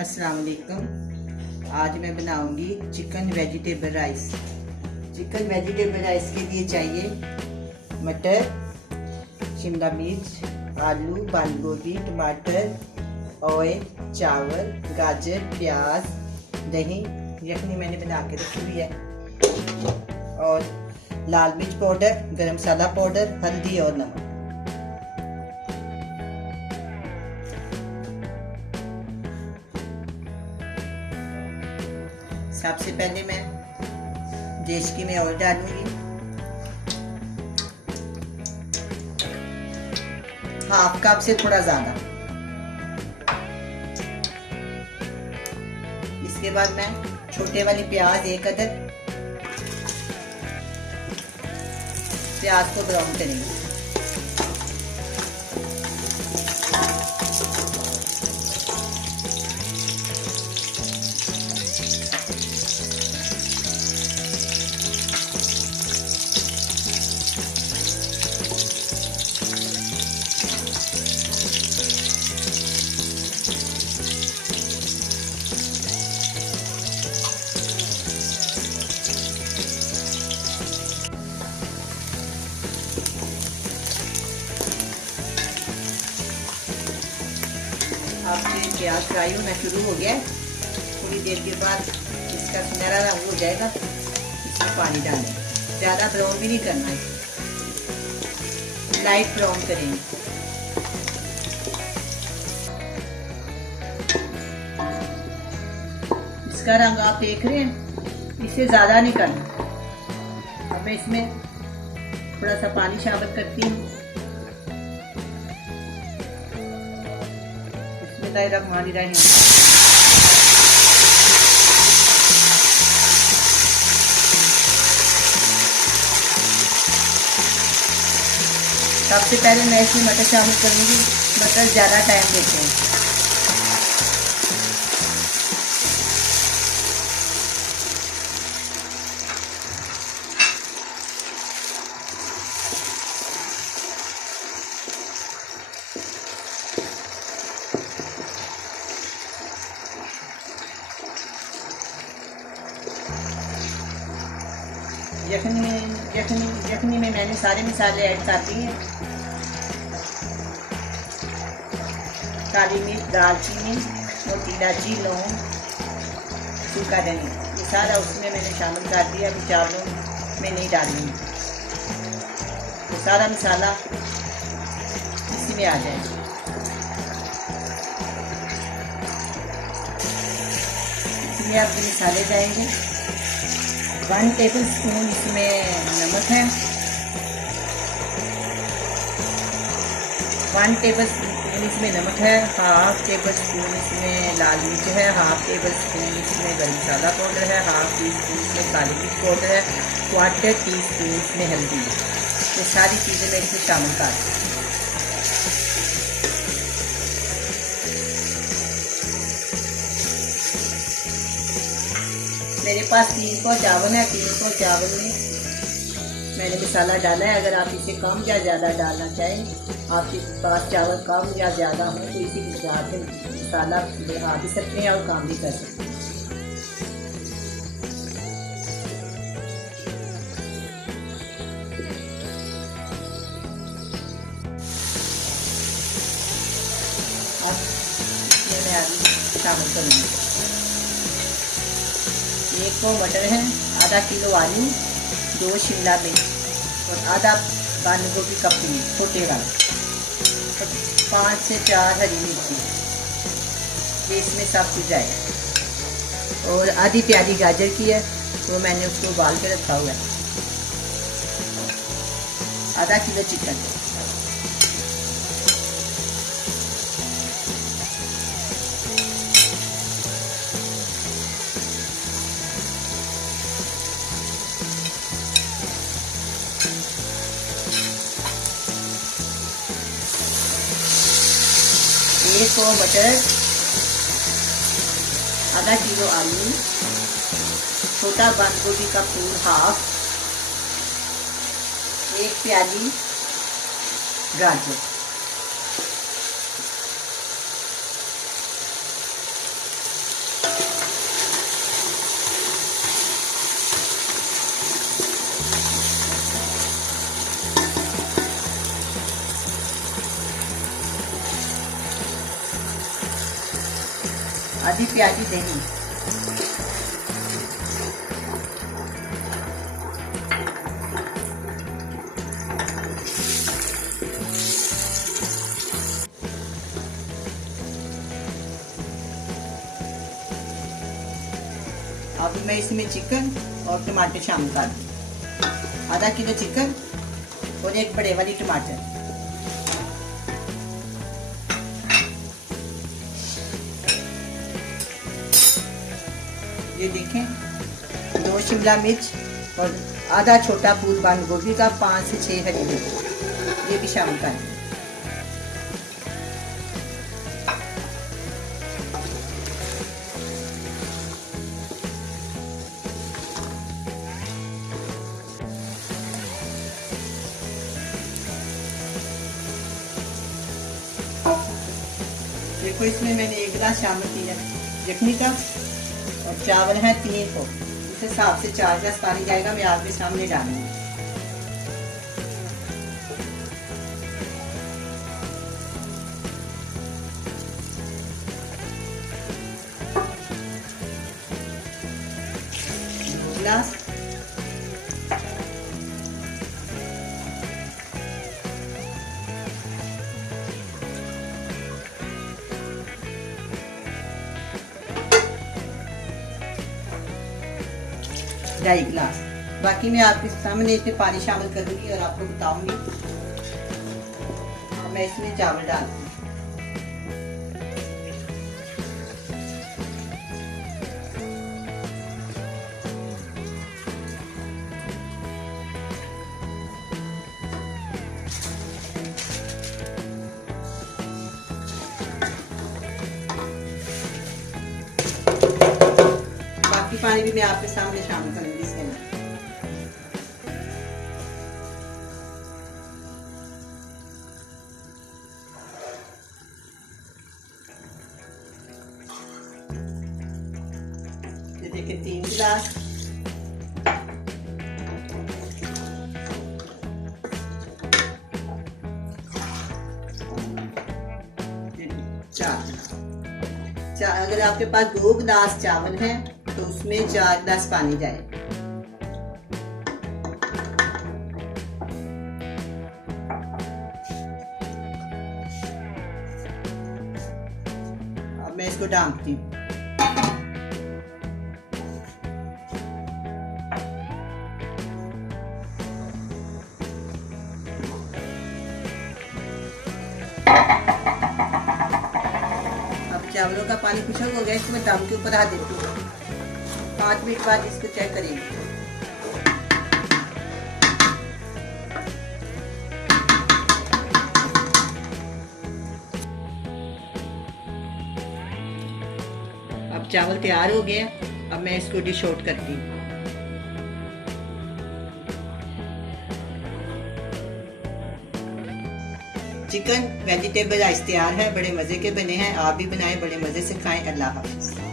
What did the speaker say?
अस्सलाम वालेकुम। आज मैं बनाऊंगी chicken vegetable rice. Chicken vegetable rice के लिए चाहिए मटर, शिमला मिर्च, आलू, बंद गोभी, टमाटर, ऑयल, चावल, गाजर, प्याज, दही। यखनी मैंने बना के रखी हुई है और लाल मिर्च पाउडर, गरम मसाला पाउडर, हल्दी और नमक। सबसे पहले मैं देशकी में ऑयल डालूंगी, हाफ कप से थोड़ा ज्यादा। इसके बाद मैं छोटे वाली प्याज एक अदद, प्याज को ब्राउन करेंगे। आपके प्याज फ्राई होना शुरू हो गया है। थोड़ी देर के बाद इसका सुनहरा रंग हो जाएगा, इसमें पानी डालें। ज़्यादा ब्राउन भी नहीं करना है, लाइट ब्राउन करेंगे। इसका रंग आप देख रहे हैं, इससे ज़्यादा नहीं करना। अब मैं इसमें थोड़ा सा पानी शामिल करती हूँ। बिस्मिल्लाहिर्रहमानिर्रहीम। सबसे पहले मैं इसमें मटर शामिल करूंगी। मटर ज़्यादा टाइम लेते हैं। यखनी में मैंने सारे मसाले ऐड कर दिए हैं। काली मिर्च, दालचीनी, मोटी इलायची, लौंग, सूखा धनिया, ये सारा उसमें मैंने शामिल कर दिया। अभी चावलों में नहीं डालूंगी, तो सारा मसाला इसी में आ जाएगा। इसमें आपके मसाले जाएंगे। 1 टेबल स्पून इसमें नमक है, 1 टेबल स्पून इसमें नमक है, हाफ टेबल स्पून इसमें लाल मिर्च है, हाफ टेबल स्पून इसमें गरम मसाला पाउडर है, हाफ टी स्पून इसमें काली मिर्च पाउडर है, 1/4 टीस्पून इसमें हल्दी है। ये सारी चीज़ें मैं इसमें शामिल कर दूँ। मेरे पास 3 पाव चावल है। 3 पाव चावल में मैंने मसाला डाला है। अगर आप इसे कम या ज़्यादा डालना चाहें, आपके पास चावल कम या ज़्यादा हो तो इसी हिसाब से मसाला बढ़ा भी सकते हैं और कम भी कर सकते हैं। अब इसमें मैं आलू शामिल करूँगी। 1 पाव मटर है, आधा किलो आलू, 2 शिमला मिर्च और आधा बंद गोभी कपड़ी छोटे वाला, 5 से 4 हरी मिर्ची, ये इसमें सब कुछ जाएगा। और आधी प्याली गाजर की है, तो मैंने उसको उबाल के रखा हुआ है। आधा किलो चिकन, एक पाव मटर, आधा किलो आलू, छोटा बंद गोभी का फूल हाफ, 1 प्याली गाजर। आधी प्याजी दही, अब मैं इसमें चिकन और टमाटर शामिल कर दूँ। आधा किलो चिकन और एक बड़े वाली टमाटर, ये देखें 2 शिमला मिर्च और आधा छोटा फूल बंद गोभी का, 5 से 6 हरी मिर्च, ये भी शामिल कर दें। देखो इसमें मैंने 1 गिलास शामिल किया यखनी का और चावल है 3 को, इस हिसाब से 4 गिलास पानी जाएगा। मैं आपके सामने डालूंगी। गिलास ढाई गिलास। बाकी मैं आपके सामने इसमें पानी शामिल करूंगी और आपको बताऊंगी। मैं इसमें चावल डालती हूँ। बाकी पानी भी मैं आपके सामने शामिल करूंगी इसके अंदर। ये देखिए 3 गिलास, अगर आपके पास 2 गिलास चावल है तो उसमें 4 गिलास पानी जाए। अब मैं इसको ढांकती हूँ। चावलों का पानी खुशक हो गया, इसको मैं दम के ऊपर रख देती हूँ। 5 मिनट बाद इसको चेक करेंगे। अब चावल तैयार हो गया। अब मैं इसको डिश आउट करती हूँ। चिकन वेजिटेबल राइस तैयार है। बड़े मज़े के बने हैं, आप भी बनाएं, बड़े मज़े से खाएं। अल्लाह हाफ़िज़।